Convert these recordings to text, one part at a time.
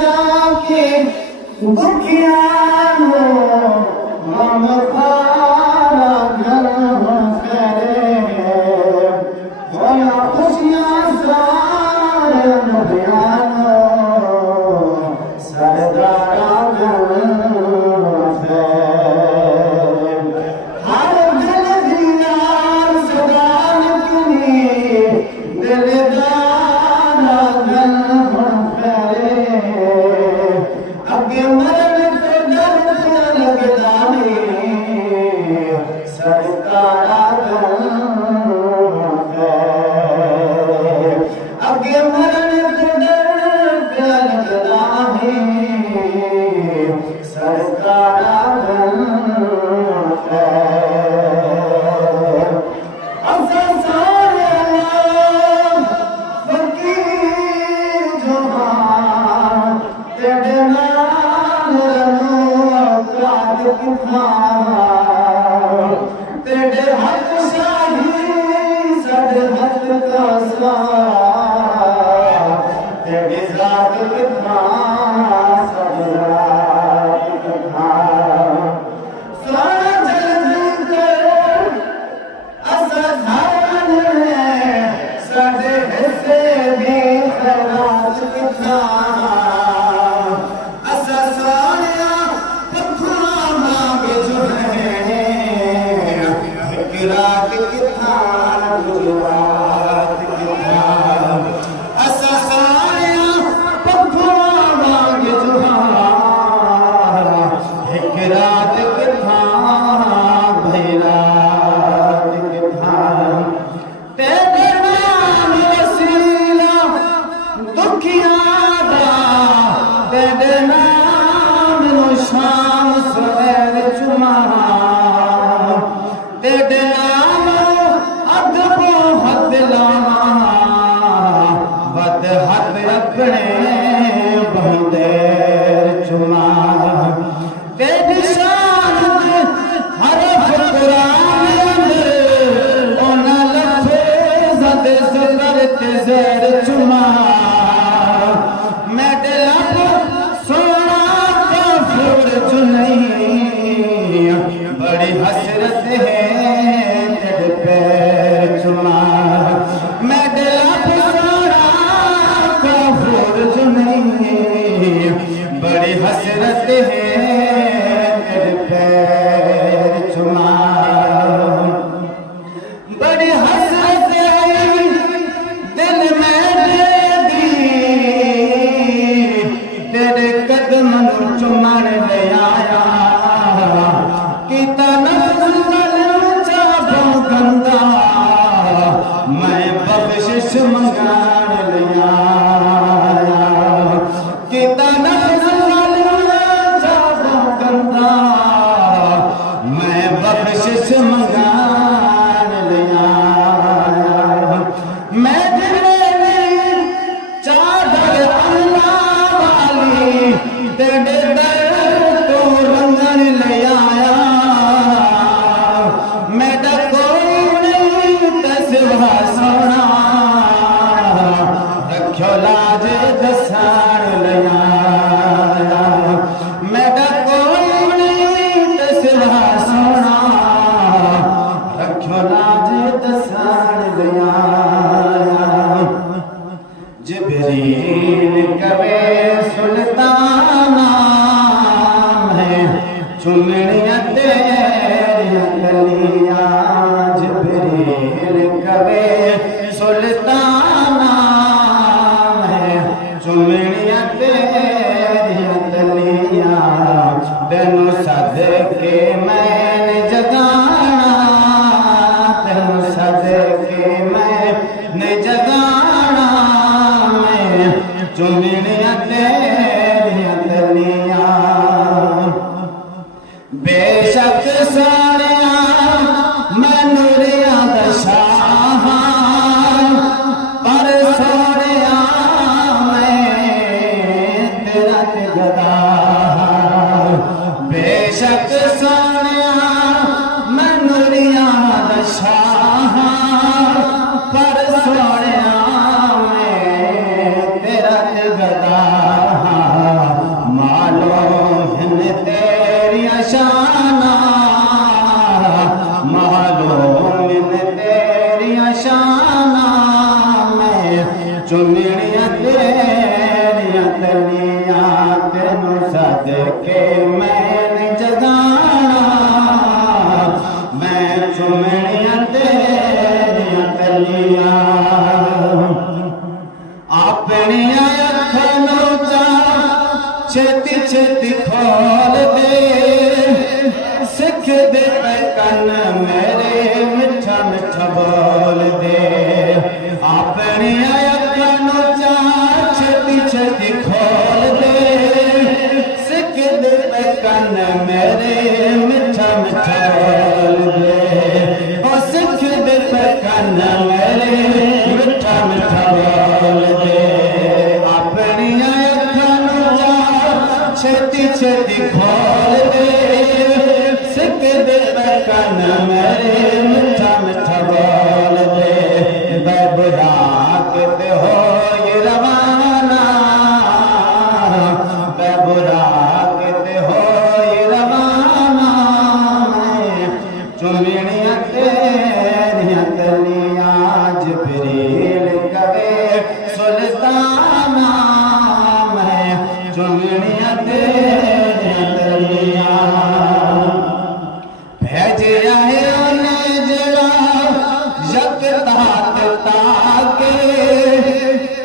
जाके दुखियानो हम खाना घर करे होया खुशियां सारे नबियानो सरदारा तेरे हक शाही सद हक का तेरी जात कितना सब रात कितना सारा जल्दी कर असधारण है सदे हिस्से भी खैरात कितना रात कितना रात कितना असा सारिया पखुआ मांग जुहार एक रात कितना भई रात कितना तेरे नाम वसीला दुखिया दा तेरे नाम नो शाम सवेर चुमा तेरे नाम अदबो हद लाना बद हद अपने बंदे चुमा तेरी शान हरफ कुरान ओना लफ्ज़ दे ज़बर ते ज़ेर चुमा मैं दिल सोना काफुर चुनई बड़ी हसरत है मैं बड़ी हसरत है तेरे पैर चुमा बड़ी हसरत है दिल में दे दी तेरे कदम चुमन ले आया कितना गंदा मैं बख्शिश मंगान लिया कितना गंदा मैं बख्शिश मंगान लिया मैं दिल चादर अल्लाह वाली तेरे दर तो रंगन ले आया मैं सोना रखो लाज दसाण लिया मेरा कोई नहीं दसवा सोना रखो लाज दसाण लिया जिब्रील कवे सुल्ताना में चुमनिया तेरी गलियां जिब्रील कवे सुल्ताना है चुमनिया तेरी गलियां तेनु सदके मैंने जगाना तेनु सदके मैंने जगाना मैं चुमनिया तेरी गलियां बेशक सोनिया मनूरिया दशाह पर सोनिया मैं तेरा गदा बेशक सोनिया मनूरिया दशाह पर सोनिया मैं तेरा गदा तेरिया तलियां तेनू सदके मैंने जगाना मैं चुमनिया तेरिया तलियां अपनिया अखनों चा छेती छेती खोल दे सिख दे कन मेरे मिठा मिठा बोल दे अपनिया अखनों चा छेती छेती खोल दे सिख दे कन मेरे मिठा मिठा बोल दे ओ सिख दे कन मेरे मिठा मिठा बोल दे अपनिया अखनों चा छेती छेती खोल दे सिख दे कन मेरे मिठा मिठा बोल दे बेबुरा किते हो ये रवाना बेबुरा किते हो ये रवाना मैं चुमनिया तेरिया तलियां जिब्रील कवे सुल्ताना मैं चुमनिया तेरिया तलियां भेजे आए जरा यक तात ताके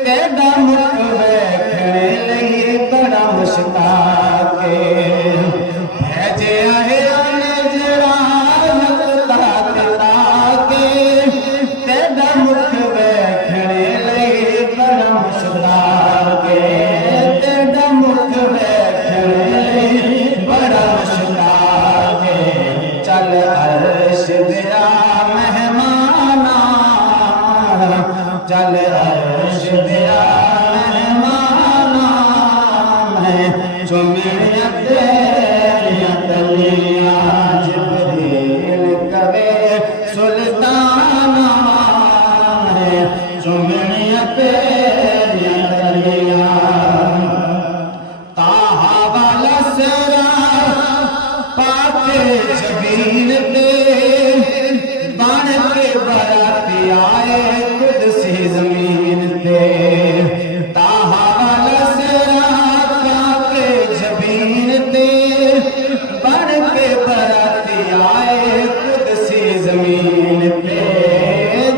तेरा मुख वेखने लई बड़ा मुश्ताके भेजे आए जरा यक तात ताके तेरा मुख वेखने लई बड़ा मुश्ताके तेरा मुख वेखने लई बड़ा मुश्ताके चल अर्श दिया मेहमाना चल अर्श दिया मेहमाना मैं चुमनिया तेरिया तलियां जिब्रील कवे सुल्ताना मैं चुमनिया तेरिया तलियां ताहा वाला सेरा पाके जबीन दे बन के बराती आए कुदसी जमीन दे ताहा वाला सेरा पाके जबीन दे बन के बराती आए कुदसी जमीन दे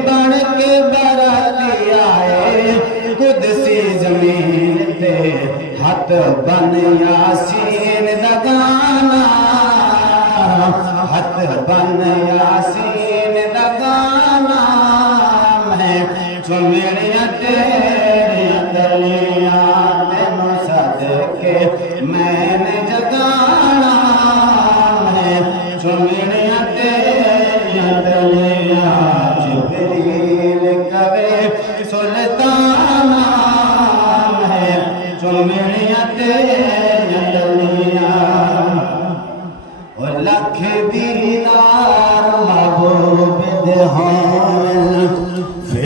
बन के बराती आए कुदसी जमीन दे हथ बन यासीन दगाना हथ बन यासीन दगाना मैं चुमनिया तेरिया तलियां तेनू सदके मैंने जगाना मैं चुमनिया तेरिया तलियां जिब्रील कवे सुल्ताना मैं चुमनिया तेरिया तलियां लख दीदार महबूब दे